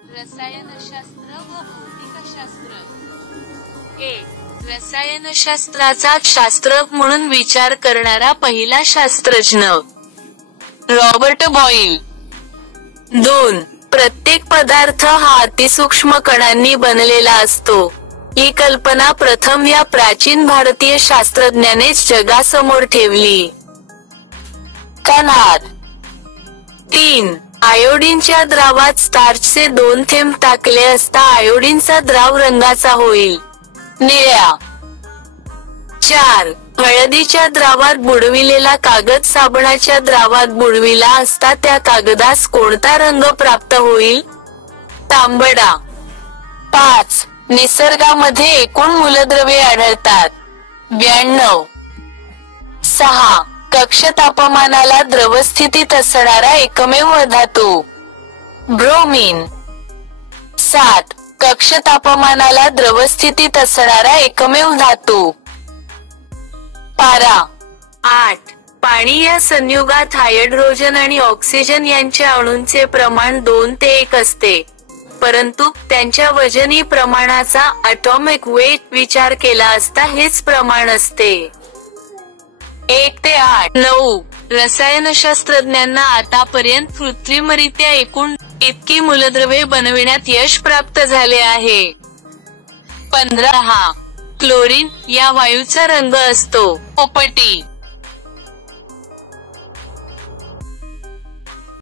रसायनशास्त्र व भौतिकशास्त्र. ए. रसायनशास्त्राचा शास्त्रज्ञ म्हणून विचार करणारा पहिला शास्त्रज्ञ रॉबर्ट बॉईल. 2. प्रत्येक पदार्थ हा अतिसूक्ष्म कणांनी बनलेला असतो. ही कल्पना प्रथम या प्राचीन भारतीय शास्त्रज्ञानेच जगासमोर ठेवली. कणात. 3. आयोडीनच्या द्रावात स्टार्चचे 2 थेंब टाकले असता आयोडीनचा द्राव रंगाचा होईल, निळ्या. 4. हळदीच्या द्रावात बुडविलेला कागद साबणाच्या द्रावात बुडविला असता त्या कागदास कोणता रंग प्राप्त होईल, तांबडा. 5. निसर्गामध्ये एकूण मूलद्रव्ये आढळतात, 92. 6. कक्ष तापमानाला द्रवस्थितीत असणारा एकमेव धातू, ब्रोमीन. 7. कक्ष तापमानाला द्रवस्थितीत असणारा एकमेव धातू, पारा. 8. पाणी या संयुगात हायड्रोजन आणि ऑक्सिजन यांच्या अणूंचे प्रमाण 2 ते 1 असते, परंतु त्यांच्या वजनी प्रमाणाचा ॲटॉमिक वेट विचार केला असता हेच प्रमाण असते. 1 ते 8. 9. रसायनशास्त्रज्ञांना आतापर्यंत कृत्रिमरित्या एकूण इतकी मूलद्रव्ये बनविण्यात यश प्राप्त झाले आहे. 15. क्लोरीन या वायूचा रंग असतो पोपटी.